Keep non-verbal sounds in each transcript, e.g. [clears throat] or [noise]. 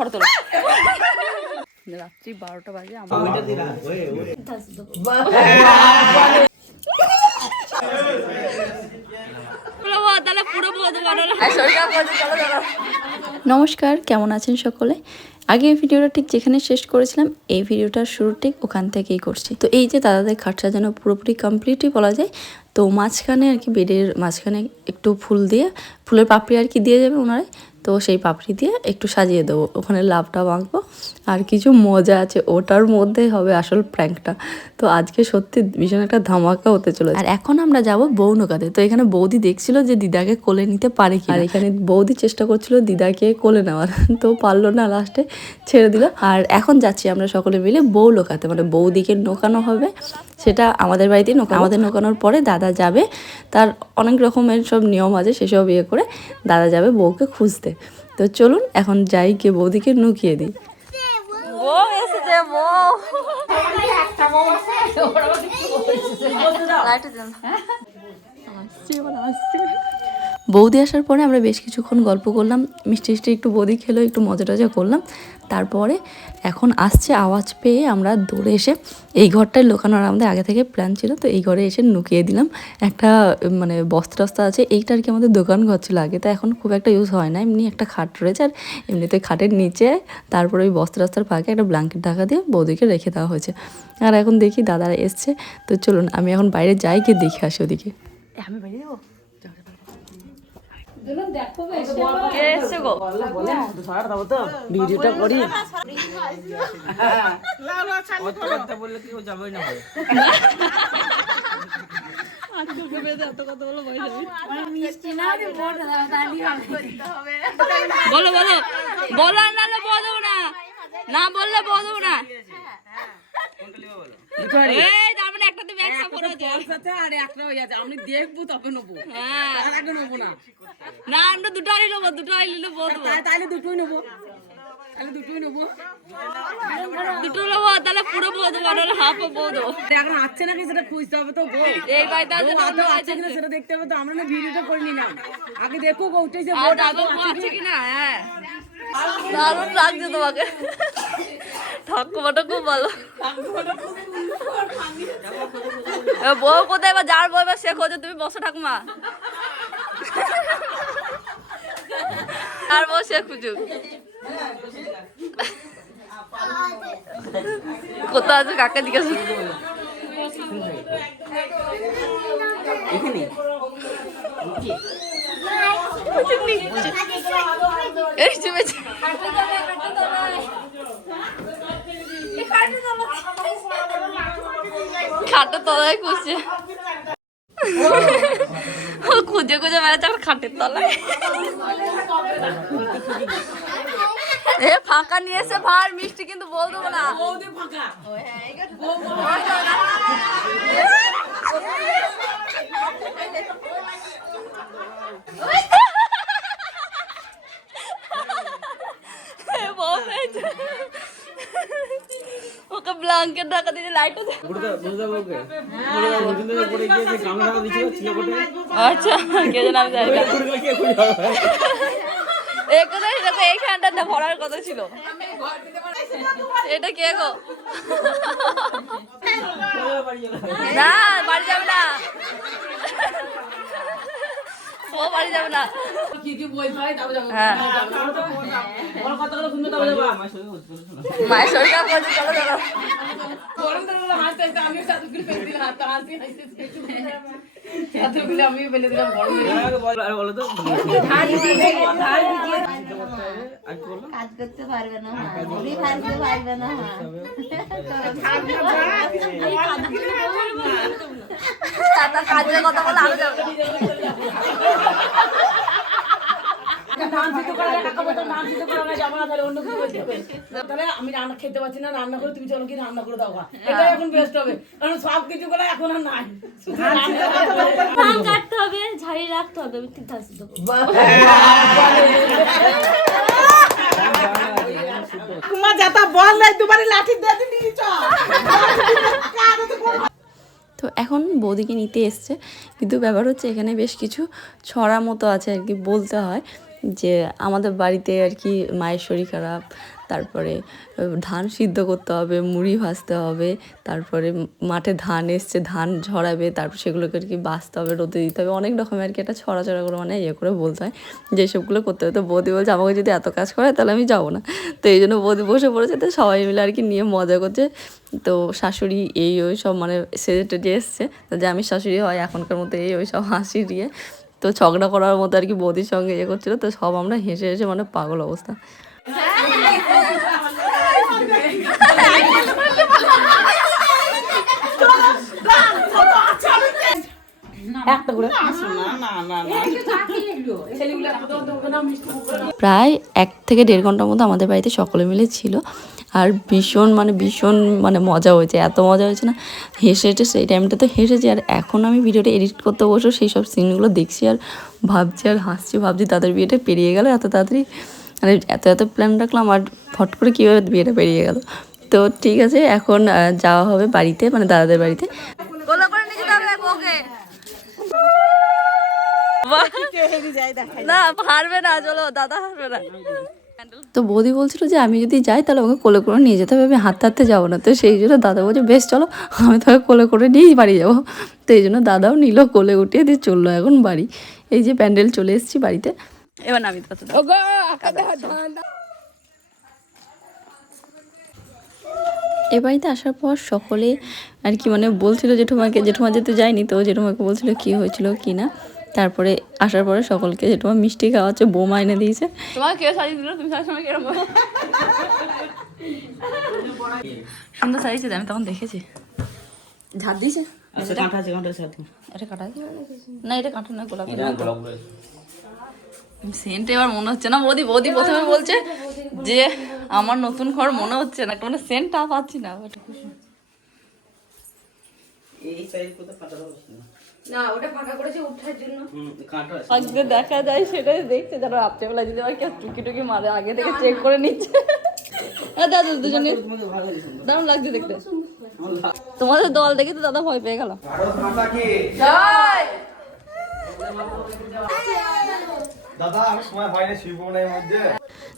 Photo তোলো। [laughs] রাত্রি বারোটা বাজে আমার নমস্কার কেমন আছেন সকলে? আগে এই ভিডিওটা ঠিক যেখানে শেষ করেছিলাম এই ভিডিওটার শুরু ঠিক ওখান থেকেই করছি। তো এই যে দাদাদের খাট সাজানো পুরোপুরি কমপ্লিটই বলা যায় তো মাঝখানে আর কি বেডের মাঝখানে একটু ফুল দিয়ে ফুলের পাপড়ি আর কি দিয়ে যাবে ওনারা তো সেই পাপড়ি দিয়ে একটু সাজিয়ে দেবো। ওখানে লাভটা বাঁকবো আর কিছু মজা আছে ওটার মধ্যেই হবে আসল প্র্যাঙ্কটা। তো আজকে সত্যি ভীষণ একটা ধামাকা হতে চলেছে। আর এখন আমরা যাব বৌনকাতে তো এখানে বৌদি দেখছিল যে দিদাকে কোলে নিতে পারে কি আর এখানে বৌদি চেষ্টা করছিল দিদাকে কোলে নেওয়ার। তো পারল না লাস্টে ছেড়ে দিল। আর এখন যাচ্ছি আমরা সকলে মিলে বউ লোকাতে মানে বৌদিকে নোকানো হবে সেটা আমাদের বাড়িতেই নোকা আমাদের নোকানোর পরে দাদা যাবে। তার অনেক রকমের সব নিয়ম আছে সেসব ইয়ে করে দাদা যাবে বউকে খুঁজতে। তো চলুন এখন যাই গিয়ে বৌদিকে নুকিয়ে দিই। বউ বৌদি আসার পরে আমরা বেশ কিছুক্ষণ গল্প করলাম, মিষ্টি মিষ্টি একটু বৌদি খেলো, একটু মজা টজা করলাম। তারপরে এখন আসছে আওয়াজ পেয়ে আমরা দৌড়ে এসে, এই ঘরটায় লোকানোর আমাদের আগে থেকে প্ল্যান ছিল, তো এই ঘরে এসে নুকিয়ে দিলাম। একটা মানে বস্তা টস্তা আছে, এইটা আর কি আমাদের দোকান ঘর ছিল আগে, তো এখন খুব একটা ইউজ হয় না, এমনি একটা খাট রয়েছে আর এমনিতে খাটের নিচে, তারপরে ওই বস্তা টস্তার ফাঁকে একটা ব্ল্যাঙ্কেট ঢাকা দিয়ে বৌদিকে রেখে দেওয়া হয়েছে। আর এখন দেখি দাদারা এসছে, তো চলুন আমি এখন বাইরে যাই, গিয়ে দেখে আসি ওদিকে। আমি বাইরে যাব? ভিডিওটা করি। বলো বলো বলো। আর নাহলে বলো না। না বললে বলো না। মানে হয়ে আমি দেখব তবে নেব। হ্যাঁ। আর আগে নেব না। না আমরা দুটো নেব দুটো আলি নেব বলব দুটোই নেব। তাহলে দুটোই নেব। দুটো নেব তাহলে পুরো বলব হাফ বলব এখন আসছে নাকি সেটা খুঁজতে হবে তো বউ। এই বাড়িতে আছে বউ আছে কিনা সেটা দেখতে হবে তো আমরা না ভিডিওটা করে নিলাম। আগে দেখো উঠেছে আর আছে কিনা? হ্যাঁ। দারুণ লাগছে তোমাকে। ঠাকুমাটা খুব ভালো। বউ কোথায়? এবার যার বউ এবার সে খোঁজে তুমি বসো ঠাকুমা। আর বউ সে খুঁজুক। কোথায় আছে কাকে জিজ্ঞেস খাটের তলায় খুঁজছে। খুঁজে খুঁজে বেড়াচ্ছে আমার খাটের তলায়। এ ফাঁকা নিয়ে এসে ভার মিষ্টি কিন্তু বল দেবো না। বৌদি ফাঁকা। পেয়েছে। ওকে ব্ল্যাঙ্কেট ঢাকা দিয়ে লাইটও আচ্ছা কে যেন আমি জানি এখানে এইখানটা না ভরার কথা ছিল। এটা কে গো? না বাড়ি যাবে না। ও বাড়ি যাবে না। হ্যাঁ। মায়ের শরীর খারাপ করছে চলো চলো কাজ করতে পারবে না পারবে না হ্যাঁ। কথা বলে যাব নাম সিদ্ধ করে না কাকা বলতো নাম সিদ্ধ করে যাব না তাহলে অন্য কিছু করতে হবে। তাহলে আমি রান্না খেতে পারছি না রান্না করে তুমি চলো কি রান্না করে দাও গা। এটাই এখন বেস্ট হবে কারণ সব কিছু করে এখন আর নাই। কাটতে হবে ঝাড়ি রাখতে হবে আমি ঠিক ধাসি দেবো তোমার যাতা বল নাই তোমার লাঠি দিয়ে দিলি চ তো এখন বৌদিকে নিতে এসছে কিন্তু ব্যাপার হচ্ছে এখানে বেশ কিছু ছড়া মতো আছে আর কি বলতে হয়। যে আমাদের বাড়িতে আর কি মায়ের শরীর খারাপ, তারপরে ধান সিদ্ধ করতে হবে, মুড়ি ভাজতে হবে, তারপরে মাঠে ধান এসছে, ধান ঝরাবে, তারপর সেগুলোকে আর কি বাঁচতে হবে, রোদে দিতে হবে, অনেক রকমের আর কি একটা ছড়াছড়া করে মানে ইয়ে করে বলতে হয়, যে সবগুলো করতে হবে। তো বৌদি বলছে, আমাকে যদি এত কাজ করে তাহলে আমি যাব না। তো এই জন্য বৌদি বসে পড়েছে, তো সবাই মিলে আর কি নিয়ে মজা করছে। তো শাশুড়ি এই ওই সব মানে সেজে টেজে এসছে যে আমি শাশুড়ি হয়, এখনকার মতো এই ওই সব হাসি দিয়ে তো ঝগড়া করার মতো আর কি বৌদির সঙ্গে ইয়ে করছিল তো সব আমরা হেসে হেসে মানে পাগল অবস্থা। প্রায় এক থেকে দেড় ঘণ্টার মতো আমাদের বাড়িতে সকলে মিলে ছিল আর ভীষণ মানে ভীষণ মানে মজা হয়েছে। এত মজা হয়েছে না হেসে হেসে সেই টাইমটা তো হেসেছি। আর এখন আমি ভিডিওটা এডিট করতে বসে সেই সব সিনগুলো দেখছি আর ভাবছি আর হাসছি ভাবছি তাদের বিয়েটা পেরিয়ে গেল এত তাড়াতাড়ি মানে এত এত প্ল্যান রাখলাম আর ফট করে কীভাবে বিয়েটা পেরিয়ে গেল। তো ঠিক আছে এখন যাওয়া হবে বাড়িতে মানে দাদাদের বাড়িতে। [laughs] না পারবে না চলো দাদা পারবে না। তো বৌদি বলছিল যে আমি যদি যাই তাহলে ওকে কোলে করে নিয়ে যেতে হবে। আমি হাঁটতে হাঁটতে যাব না। তো সেই জন্য দাদা বলছে বেশ চলো আমি তোকে কোলে করে নিয়েই বাড়ি যাব। তো এই জন্য দাদাও নিল কোলে উঠিয়ে দিয়ে চলল এখন বাড়ি। এই যে প্যান্ডেল চলে এসেছি বাড়িতে। এবার আমি তো এ বাড়িতে আসার পর সকলে আর কি মানে বলছিল জেঠুমাকে জেঠুমা যেতে যায়নি তো? জেঠুমাকে বলছিল কি হয়েছিল কি না? তারপরে আসার পরে সকলকে জেঠুমা মিষ্টি খাওয়াচ্ছে বোমা এনে দিয়েছে। তোমার কে শাড়ি দিল তুমি সবসময় কীরকম সুন্দর সাজিয়েছে তো, আমি তখন দেখেছি। ঝাড় দিয়েছে? আচ্ছা না এটা কাটা না গোলাপ। সেন্ট এবার মনে হচ্ছে না বৌদি বৌদি প্রথমে বলছে যে আমার নতুন ঘর মনে হচ্ছে না মানে সেন্টটা পাচ্ছি না এটা এই না ওটা ফাঁকা করেছে উঠার জন্য। হুম, কাঁটা আছে। আজকে দেখা যায় সেটাই দেখছে যারা রাত্রেবেলা যদি আবার কেউ টুকি টুকি মারে আগে থেকে চেক করে নিচ্ছে। হ্যাঁ দাদা দুজনে দারুণ লাগছে দেখতে। তোমাদের দল দেখে তো দাদা ভয় পেয়ে গেল দাদা আমি সময় হয়নি শিবনের মধ্যে।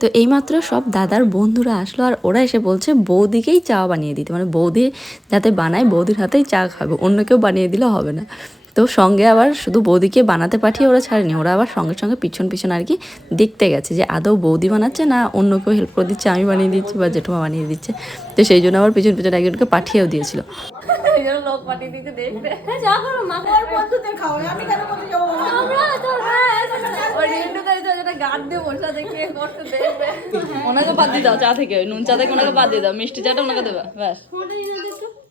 তো এইমাত্র সব দাদার বন্ধুরা আসলো আর ওরা এসে বলছে বৌদিকেই চা বানিয়ে দিতে। মানে বৌদি যাতে বানায় বৌদির হাতেই চা খাবে অন্য কেউ বানিয়ে দিলে হবে না। তো সঙ্গে আবার শুধু বৌদিকে বানাতে পাঠিয়ে ওরা ছাড়েনি ওরা আবার সঙ্গে সঙ্গে পিছন পিছন আর কি দেখতে গেছে যে আদৌ বৌদি বানাচ্ছে না অন্য কেউ হেল্প করে দিচ্ছে আমি বানিয়ে দিচ্ছি বা জেঠুমা বানিয়ে দিচ্ছে। তো সেই জন্য আবার পিছন পিছন একজনকে পাঠিয়েও দিয়েছিল। লোক পাঠিয়ে দিতে দেখবে। যা করো মা। বন্ধুদের খাও আমি কেন করতে যাব আমরা তো ওই রিন্টুটা এই তো যেটা গার্ড দিয়ে বসে দেখে করতে দেখবে। ওনাকে বাদ দিয়ে দাও চা থেকে নুন চা থেকে ওনাকে বাদ দিয়ে দাও মিষ্টি চাটা ওনাকে দেবে ব্যাস।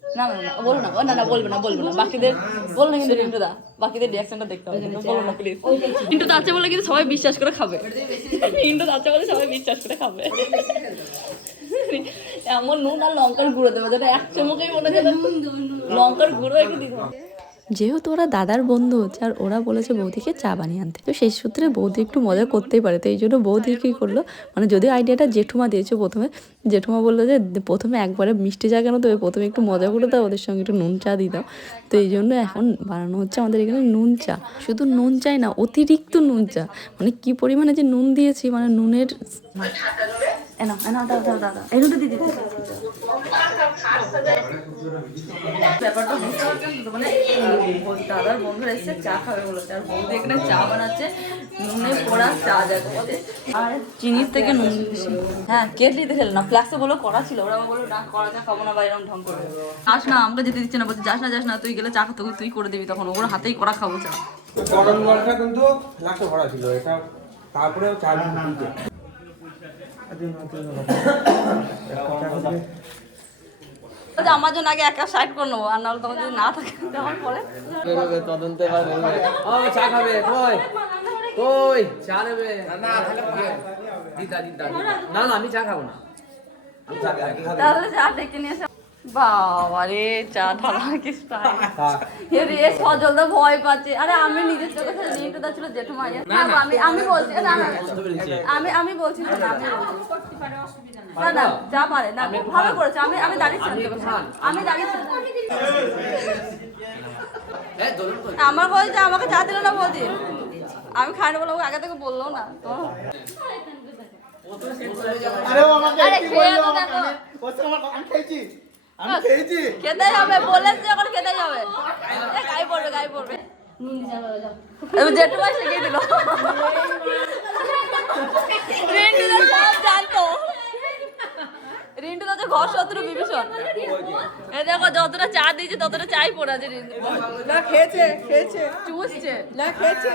ফোনটা নিয়ে যাও না না না বলো না না না বলবে না বলবে না। বাকিদের বলো না কিন্তু রিন্টু দা বাকিদের রিয়াকশনটা দেখতে হবে। বলো না প্লিজ রিন্টু দা আছে বলে কিন্তু সবাই বিশ্বাস করে খাবে। রিন্টু দা আছে বলে সবাই বিশ্বাস করে খাবে। এমন নুন আর লঙ্কার গুঁড়ো দেবে যেটা এক চমকেই মনে হচ্ছে লঙ্কার গুঁড়ো একটু দিতে যেহেতু ওরা দাদার বন্ধু হচ্ছে আর ওরা বলেছে বৌদিকে চা বানিয়ে আনতে। তো সেই সূত্রে বৌদি একটু মজা করতেই পারে। তো এই জন্য বৌদি কী করল মানে যদি আইডিয়াটা জেঠুমা দিয়েছে প্রথমে, জেঠুমা বলল যে প্রথমে একবারে মিষ্টি চা কেন দেবে? প্রথমে একটু মজা করে দাও, ওদের সঙ্গে একটু নুন চা দিয়ে দাও। তো এই জন্য এখন বানানো হচ্ছে আমাদের এখানে নুন চা। শুধু নুন চাই না, অতিরিক্ত নুন চা। মানে কি পরিমাণে যে নুন দিয়েছি মানে নুনের এনা এনা দাও দাও দাও দাও। নুনটা দিয়ে ব্যাপারটা বুঝতে পারছেন মানে দাদার বন্ধুরা এসে চা খাবে বলেছে। আর বৌদি এখানে চা বানাচ্ছে নুনে পোড়া চা বলে। আর চিনির থেকে নুন বেশি। হ্যাঁ কেটে দিতে ছিল না ফ্লাক্সে বলে করা ছিল। ওরা বলল না করা চা খাব না বা এরকম ঢং করে। যাস না আমরা যেতে দিচ্ছে না বলছে যাস না যাস না তুই গেলে চা তোকে তুই করে দিবি তখন। ওগুলো হাতেই করা খাব চা। কিন্তু ভরা ছিল এটা তারপরে চার দিতে বলছে, আমার জন্য আগে একা সাইড করে নেব আর নাহলে তোমার যদি না থাকে তখন পরে। তদন্তে ও চা খাবে কই? কই? চা নেবে? না দিদা দিদা না না আমি চা খাব না। আমি চা খাব। না। তাহলে চা ডেকে নিয়ে এসে বাবা রে চা ঢালার কি স্টাইল সজল তো ভয় পাচ্ছে। আরে আমি নিজের চোখে সাথে নিয়ে দা ছিল জেঠুমা না আমি আমি বলছি না না, না, আমি আমি বলছি না আমি না না যা পারে না ভালো করেছে। আমি আমি দাঁড়িয়েছিলাম তোর সামনে। আমি দোলন কই? আমার বলছে আমাকে চা দিল না বৌদি। আমি খাইনি বলে ও আগে থেকে বলল না। তো আরে ও আমাকে আরে খেয়ে বলল তো আমাকে দেখো। ও তো আমাকে আমি খেয়েছি। আমি খেয়েছি খেতে যাবে বলেছে যখন খেতে যাবে এ, গায়ে পড়বে গায়ে পড়বে জেঠু ভাই শিখিয়ে দিল রিন্টু তো সব জানতো রিন্টু তো ঘর শত্রু বিভীষণ এ দেখো যতটা চা দিয়েছে ততটা চাই পড়ে আছে রিন্টু না খেয়েছে খেয়েছে চুষছে না খেয়েছে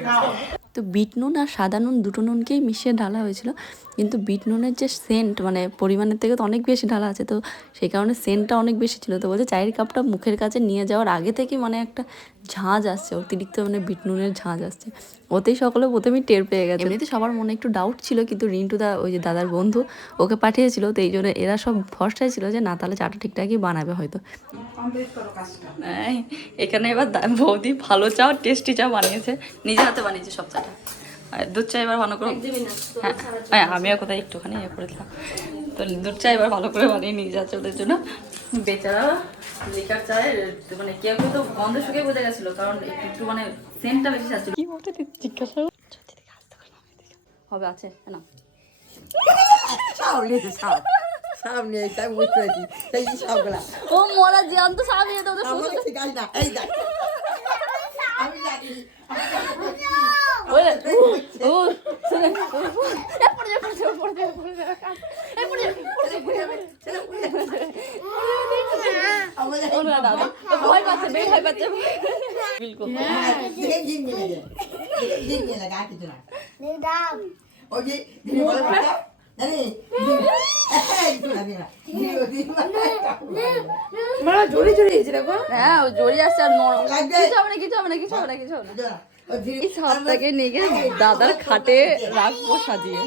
freaking out. তো বিট নুন আর সাদা নুন দুটো নুনকেই মিশিয়ে ঢালা হয়েছিল। কিন্তু বিট নুনের যে সেন্ট মানে পরিমাণের থেকে তো অনেক বেশি ঢালা আছে তো সেই কারণে সেন্টটা অনেক বেশি ছিল। তো বলছে চায়ের কাপটা মুখের কাছে নিয়ে যাওয়ার আগে থেকেই মানে একটা ঝাঁজ আসছে অতিরিক্ত মানে বিট নুনের ঝাঁজ আসছে। ওতেই সকলে প্রথমেই টের পেয়ে গেছে। এমনিতে সবার মনে একটু ডাউট ছিল কিন্তু রিন্টু দা ওই যে দাদার বন্ধু ওকে পাঠিয়েছিল তো এই জন্য এরা সব ভরসায় ছিল যে না তাহলে চাটা ঠিকঠাকই বানাবে হয়তো। এখানে এবার বৌদি ভালো চা টেস্টি চা বানিয়েছে নিজে হাতে বানিয়েছে সব আর দুধ চা এবার ভালো করে হ্যাঁ হ্যাঁ আমিও কোথায় একটুখানি ইয়ে করে দিলাম। তো দুধ চা এবার ভালো করে বানিয়ে নিয়ে যাচ্ছে ওদের জন্য। বেচারা লিকার চায়ের মানে কেউ কেউ তো গন্ধ শুকিয়ে বোঝা গেছিল কারণ একটু একটু মানে সেন্টটা বেশি আসছিল কি বলতে জিজ্ঞাসা হবে আছে না সামনে এইটা বুঝতে পেরেছি সবগুলা ও মরা জ্যান্ত সামনে তো ওদের আমার গাছ না এই দেখ। ওরে ও [laughs] শুনে এ পড়ে যা পড়ে যা পড়ে যা পড়ে যা এ পড়ে যা পড়ে যা পড়ে যা ও না ভয় পাচ্ছে বেশ ভয় পাচ্ছে বিলকুল মানে জড়ি জড়ি হয়েছে দেখো হ্যাঁ ও জড়িয়ে আসছে আর নরম লাগবে। কিছু হবে কিছু হবে না কিছু হবে না কিছু হবে না এই সাপটাকে নিয়ে দাদার খাটে রাখব সাজিয়ে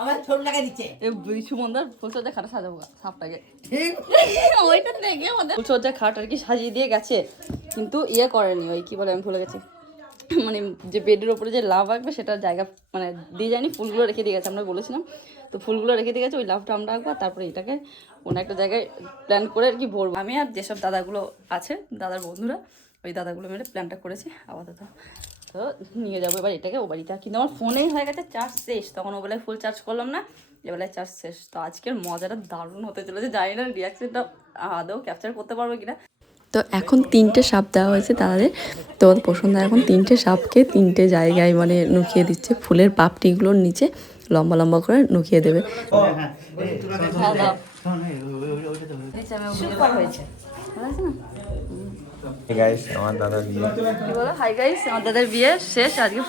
আমার ছোট টাকা দিচ্ছে। সুমন্দার ফুলসজ্জা খাটে সাজাবো সাপটাকে ঠিক। [laughs] ওইটা দেখে আমাদের ফুলসজ্জা খাট আর কি সাজিয়ে দিয়ে গেছে। কিন্তু ইয়ে করেনি ওই কি বলে আমি ভুলে গেছি। [clears throat] মানে যে বেডের ওপরে যে লাভ আঁকবে সেটার জায়গা মানে দিয়ে যায়নি ফুলগুলো রেখে দিয়ে গেছে আমরা বলেছিলাম। তো ফুলগুলো রেখে দিয়ে গেছে ওই লাভটা আমরা আঁকবো তারপরে এটাকে কোনো একটা জায়গায় প্ল্যান করে আর কি ভরবো। আমি আর যেসব দাদাগুলো আছে দাদার বন্ধুরা ওই দাদাগুলো মিলে প্ল্যানটা করেছি আপাতত। তো নিয়ে যাব এবার এটাকে ও বাড়িতে কিন্তু আমার ফোনেই হয়ে গেছে চার্জ শেষ তখন ও বেলায় ফুল চার্জ করলাম না এবেলায় চার্জ শেষ তো আজকের মজাটা দারুণ হতে চলেছে জানি না রিয়াকশনটা আদৌ ক্যাপচার করতে পারব কিনা তো এখন তিনটে সাপ দেওয়া হয়েছে তাদের তো পছন্দ এখন তিনটে সাপকে তিনটে জায়গায় মানে নুকিয়ে দিচ্ছে ফুলের পাপড়িগুলোর নিচে লম্বা লম্বা করে নুকিয়ে দেবে সুপার হয়েছে হাই গাইস আমার দাদার বিয়ে। শেষ, আজকে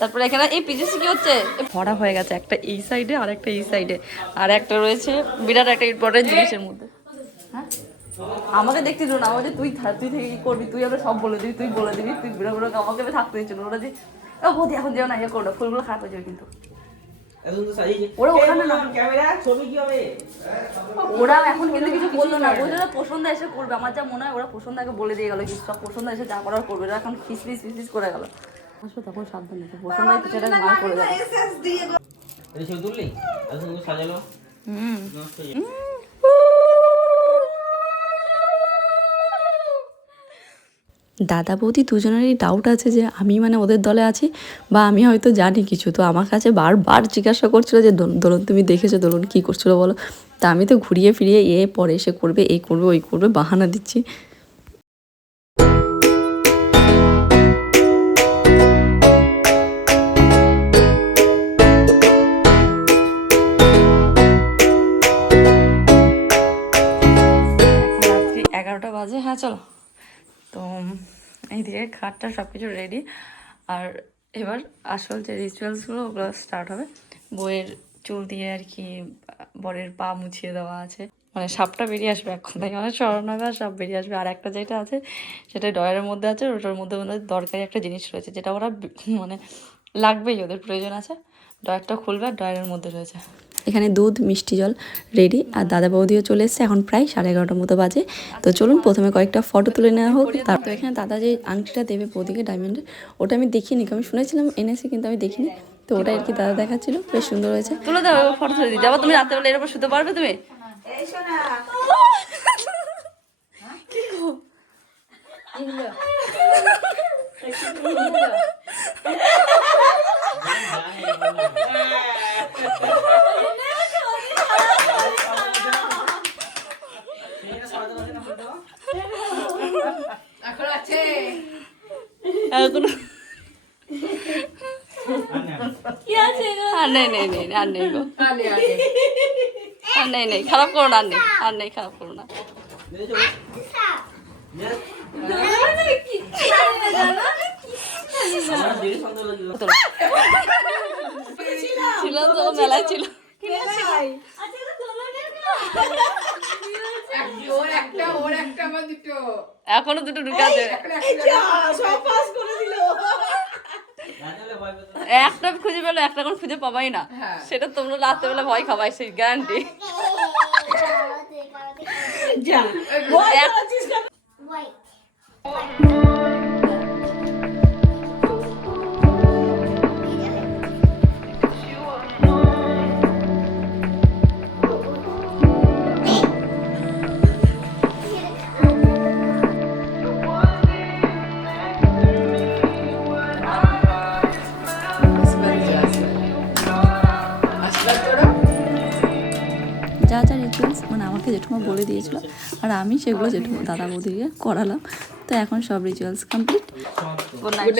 তারপরে এখানে এই পিজেসি কি হচ্ছে। ভরা হয়ে গেছে, একটা এই সাইডে আর একটা এই সাইডে আর একটা রয়েছে, বিরাট একটা ইম্পর্টেন্ট জিনিসের মধ্যে। হ্যাঁ? আমাকে দেখতে দিল না তুই তুই থেকে কি করবি? তুই আমরা সব বলে দিবি, তুই বলে দিবি, তুই বিড়া বিড়া আমাকে আমি থাকতে দিচ্ছিল ওরা যে, ও বৌদি, এখন যেও না ইয়ে করো ফুলগুলো খারাপ হয়ে যাবে কিন্তু। ওরা ওখানে না। এখন কিন্তু কিছু বলল না। বলল ওরা পছন্দ এসে করবে। আমার যা মনে হয় ওরা পছন্দ আগে বলে দিয়ে গেলো কিছু সব পছন্দ এসে যা করার করবে ওরা এখন ফিস ফিস ফিস ফিস করে গেল। আসবে তখন সাবধান আছে পছন্দ কিছুটা না করে যাবে তুললি? সাজালো। হুম নষ্ট হয়ে যাবে। দাদা বৌদি দুজনেরই ডাউট আছে যে আমি মানে ওদের দলে আছি বা আমি হয়তো জানি কিছু। তো আমার কাছে বারবার জিজ্ঞাসা করছিল যে দোল- দোলন, তুমি দেখেছ দোলন কী করছিল বলো? তা আমি তো ঘুরিয়ে ফিরিয়ে, এ পরে সে করবে এই করবে, ওই করবে, বাহানা দিচ্ছি। এইদিকে খাটটা সব কিছু রেডি আর এবার আসল যে রিচুয়ালসগুলো ওগুলো স্টার্ট হবে। বইয়ের চুল দিয়ে আর কি, বরের পা মুছিয়ে দেওয়া আছে। মানে সাপটা বেরিয়ে আসবে এখন থেকে। মানে স্মরণাগার সাপ বেরিয়ে আসবে। আর একটা যেটা আছে, সেটা ডয়ের মধ্যে আছে, ওটার মধ্যে মনে দরকারি একটা জিনিস রয়েছে, যেটা ওরা মানে লাগবেই ওদের প্রয়োজন আছে। ডয়ারটা খুলবে আর ডয়ারের মধ্যে রয়েছে। এখানে দুধ মিষ্টি জল রেডি আর দাদা বৌদিও চলে এসছে এখন প্রায় সাড়ে এগারোটার মতো বাজে। তো চলুন প্রথমে কয়েকটা ফটো তুলে নেওয়া হোক। তারপর এখানে দাদা যে আংটিটা দেবে বৌদিকে ডায়মন্ডের ওটা আমি দেখিনি। আমি শুনেছিলাম এনেছি কিন্তু আমি দেখিনি। তো ওটা আর কি দাদা দেখাচ্ছিল। বেশ সুন্দর হয়েছে। তুলে দাও ফটো তুলে দিই। যাব তুমি রাতে বেলা এর উপর শুতে পারবে তুমি? এই শোনা। [laughs] [laughs] এখনও আর নেই নেই নেই আর নেই গো আর নেই নেই খারাপ করো না আর নেই আর নেই খারাপ করো না। ছিল তো মেলায় ছিল এখনও দুটো ঢুকে আছে। একটা খুঁজে পেল একটা এখন খুঁজে পাবাই না। সেটা তোমরা রাত্রেবেলা ভয় খাবাই সেই গ্যারান্টি যা যা রিচুয়ালস মানে আমাকে জেঠুমা বলে দিয়েছিল, আর আমি সেগুলো জেঠুমা, দাদা বৌদিকে করালাম। তো এখন সব rituals complete good night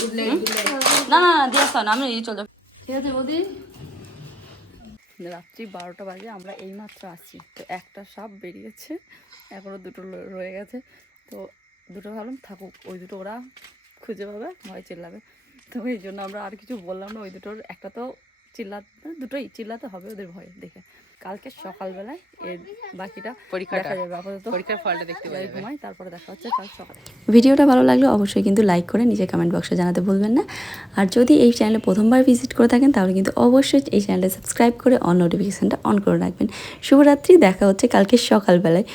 good night না না না দিয়ে না আমি এই চল ঠিক আছে বৌদি? রাত্রি বারোটা বাজে আমরা এই মাত্র আসছি। তো একটা সাপ বেরিয়েছে এখনও দুটো রয়ে গেছে। তো দুটো ভাবলাম থাকুক ওই দুটো ওরা খুঁজে পাবে ভয় চিল্লাবে। তো এই জন্য আমরা আর কিছু বললাম না ওই দুটোর একটা তো চিল্লাতে দুটোই চিল্লাতে হবে ওদের ভয় দেখে। কালকে সকালবেলায় এর বাকিটা দেখা যাবে। আপাতত পরীক্ষার ফলটা দেখতে পাই ঘুমাই তারপরে দেখা হচ্ছে কাল সকালে। ভিডিওটা ভালো লাগলে অবশ্যই কিন্তু লাইক করে নিজে কমেন্ট বক্সে জানাতে ভুলবেন না। আর যদি এই চ্যানেলে প্রথমবার ভিজিট করে থাকেন তাহলে কিন্তু অবশ্যই এই চ্যানেলটা সাবস্ক্রাইব করে অন নোটিফিকেশানটা অন করে রাখবেন। শুভরাত্রি দেখা হচ্ছে কালকে সকালবেলায়।